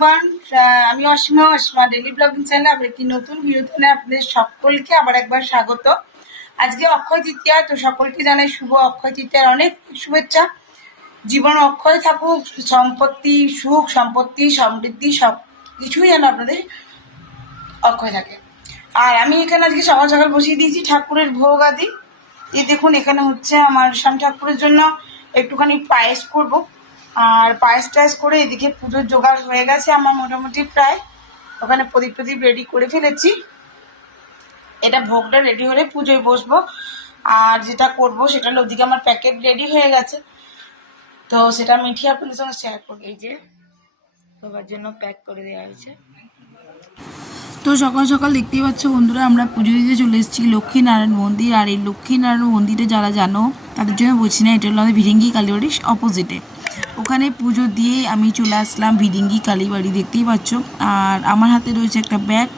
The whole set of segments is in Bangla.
এভরিওয়ান, আমি অসীমা ডেইলি ব্লগিং চ্যানেলে আবার একটি নতুন ভিডিওতে আপনাদের সকলকে আবার একবার স্বাগত। আজকে অক্ষয় তৃতীয়া, তো সকলকে জানাই শুভ অক্ষয় তৃতীয়ার অনেক শুভেচ্ছা। জীবন অক্ষয় থাকুক, সম্পত্তি, সুখ, সম্পত্তি, সমৃদ্ধি সব কিছুই যেন আপনাদের অক্ষয় থাকে। আর আমি এখানে আজকে সকাল সকাল বসিয়ে দিয়েছি ঠাকুরের ভোগ আদি। এই দেখুন, এখানে হচ্ছে আমার স্বামী ঠাকুরের জন্য একটুখানি পায়েস করব। আর পায়েস টায়েস করে এদিকে পুজোর জোগাড় হয়ে গেছে আমার মোটামুটি প্রায়। ওখানে প্রদীপ রেডি করে ফেলেছি। এটা ভোগটা রেডি হলে পুজোয় বসবো। আর যেটা করব সেটা হলো, ওদিকে আমার প্যাকেট রেডি হয়ে গেছে, তো সেটা মিঠি আপনাদের সঙ্গে শেয়ার করবো। এই যে সবার জন্য প্যাক করে দেওয়া হয়েছে। তো সকাল সকাল দেখতেই পাচ্ছ বন্ধুরা, আমরা পুজো দিতে চলে এসেছি লক্ষ্মীনারায়ণ মন্দির। আর এই লক্ষ্মীনারায়ণ মন্দিরে যারা জানো তাদের জন্য বলছি না, এটা হলো আমাদের ভিরিঙ্গি কালীবাড়ির অপোজিটে। ওখানে পুজো দিয়ে আমি চলে আসলাম ভিরিঙ্গি কালীবাড়ি, দেখতেই পাচ্ছ। আর আমার হাতে রয়েছে একটা ব্যাগ,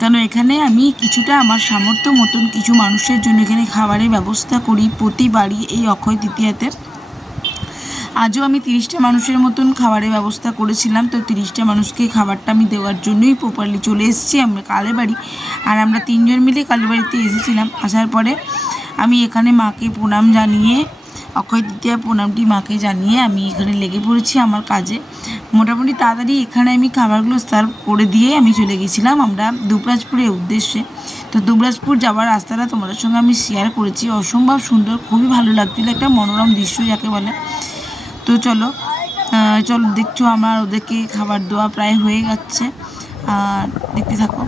কারণ এখানে আমি কিছুটা আমার সামর্থ্য মতন কিছু মানুষের জন্য এখানে খাবারের ব্যবস্থা করি প্রতিবারই এই অক্ষয় তৃতীয়াতে। আজও আমি 30টা মানুষের মতন খাবারের ব্যবস্থা করেছিলাম। তো 30টা মানুষকে খাবারটা আমি দেওয়ার জন্যই প্রপারলি চলে এসেছি আমরা কালীবাড়ি। আর আমরা 3 জন মিলে কালীবাড়িতে এসেছিলাম। আসার পরে আমি এখানে মাকে প্রণাম জানিয়ে, অক্ষয় তৃতীয়া প্রণামটি মাকে জানিয়ে আমি এখানে লেগে পড়েছি আমার কাজে। মোটামুটি তাড়াতাড়ি এখানে আমি খাবারগুলো সার্ভ করে দিয়ে আমি চলে গেছিলাম আমরা দুবরাজপুরের উদ্দেশ্যে। তো দুবরাজপুর যাওয়ার রাস্তাটা তোমাদের সঙ্গে আমি শেয়ার করেছি, অসম্ভব সুন্দর, খুবই ভালো লাগছিল, একটা মনোরম দৃশ্য যাকে বলে। তো চলো দেখছো আমার ওদেরকে খাবার দেওয়া প্রায় হয়ে যাচ্ছে, আর দেখতে থাকো।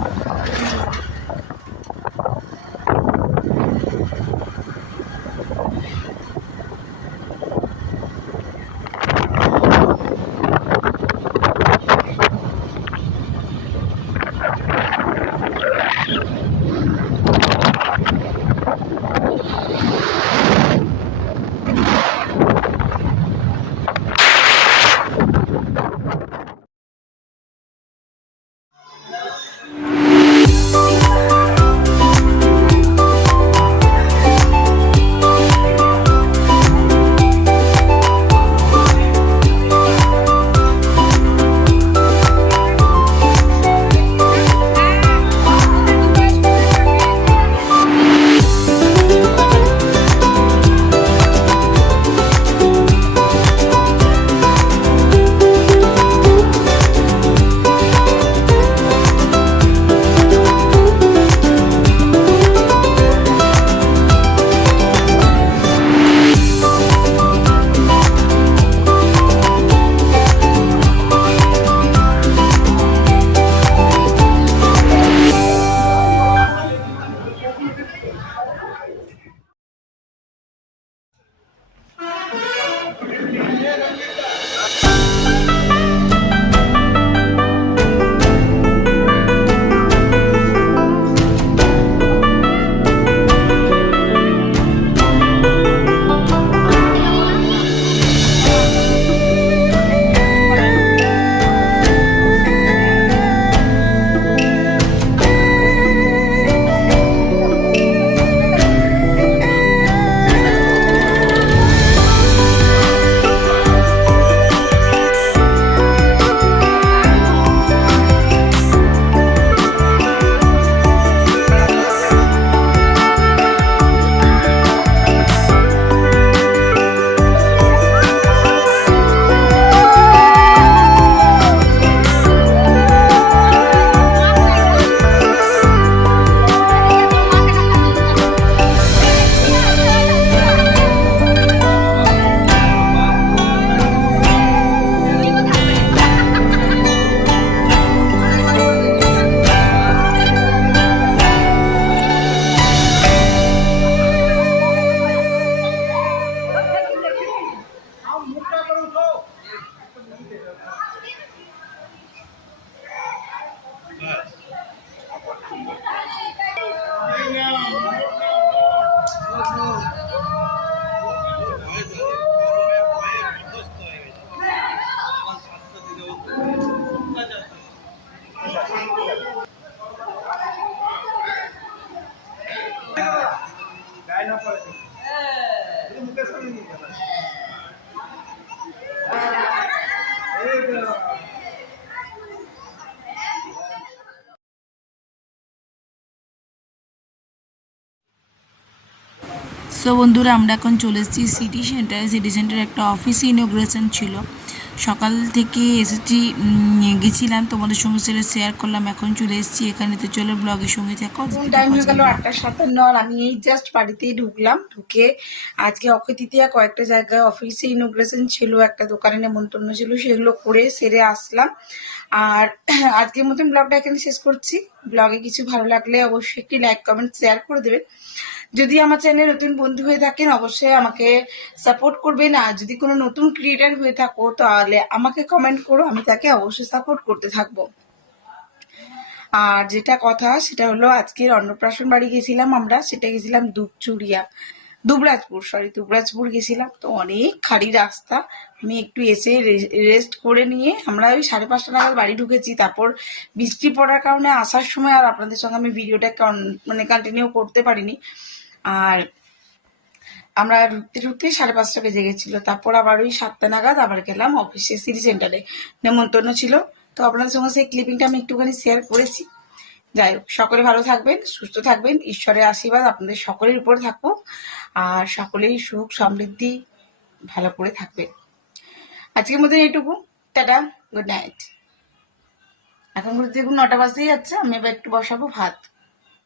সো বন্ধুরা আমরা এখন চলে এসেছি সিটি সেন্টারে। সিটি সেন্টারে একটা অফিস ইনোগ্রেশন ছিল, সকাল থেকে এসেছি, গেছিলাম, তোমাদের সঙ্গে সেটা শেয়ার করলাম। এখন চলে এসেছি এখানে, তো চলো ব্লগের সঙ্গে থাকো। টাইম হয়ে গেল 8:57 আর আমি এই জাস্ট বাড়িতেই ঢুকলাম। ঢুকে আজকে অক্ষয় তৃতীয়া কয়েকটা জায়গায় অফিসে ইনোগ্রেশন ছিল, একটা দোকানে নেমন্তন্ন ছিল, সেগুলো করে সেরে আসলাম। আর আজকের মতন ব্লগটা এখানে শেষ করছি। ব্লগে কিছু ভালো লাগলে অবশ্যই একটি লাইক কমেন্ট শেয়ার করে দেবেন। যদি আমার চ্যানেলে নতুন বন্ধু হয়ে থাকেন অবশ্যই আমাকে সাপোর্ট করবেন, আর যদি কোনো নতুন ক্রিয়েটার হয়ে থাকো তাহলে আমাকে কমেন্ট করো, আমি তাকে অবশ্যই সাপোর্ট করতে থাকবো। আর যেটা কথা সেটা হলো আজকের অন্নপ্রাশন বাড়ি গেছিলাম আমরা, সেটা গেছিলাম দুবরাজপুর গেছিলাম। তো অনেক খাড়ি রাস্তা, আমি একটু এসে রেস্ট করে নিয়ে আমরা ওই 5:30 নাগাদ বাড়ি ঢুকেছি। তারপর বৃষ্টি পড়ার কারণে আসার সময় আর আপনাদের সঙ্গে আমি ভিডিওটা কন্টিনিউ করতে পারিনি। আর আমরা ঢুকতে 5:30 বেজে গেছিল। তারপর আবার ওই 7টা নাগাদ আবার গেলাম অফিসে, সিটি সেন্টারে নেমন্তন্ন ছিল। তো আপনাদের সঙ্গে সেই ক্লিপিংটা আমি একটুখানি শেয়ার করেছি। যাই হোক, সকলে ভালো থাকবেন, সুস্থ থাকবেন, ঈশ্বরের আশীর্বাদ আপনাদের সকলের উপরে থাকুক, আর সকলেই সুখ সমৃদ্ধি ভালো করে থাকবেন। আজকের মধ্যে এইটুকু, টাটা, গুড নাইট। এখন ঘুরতে 9টা বাজতেই যাচ্ছে, আমি এবার একটু বসাবো ভাত।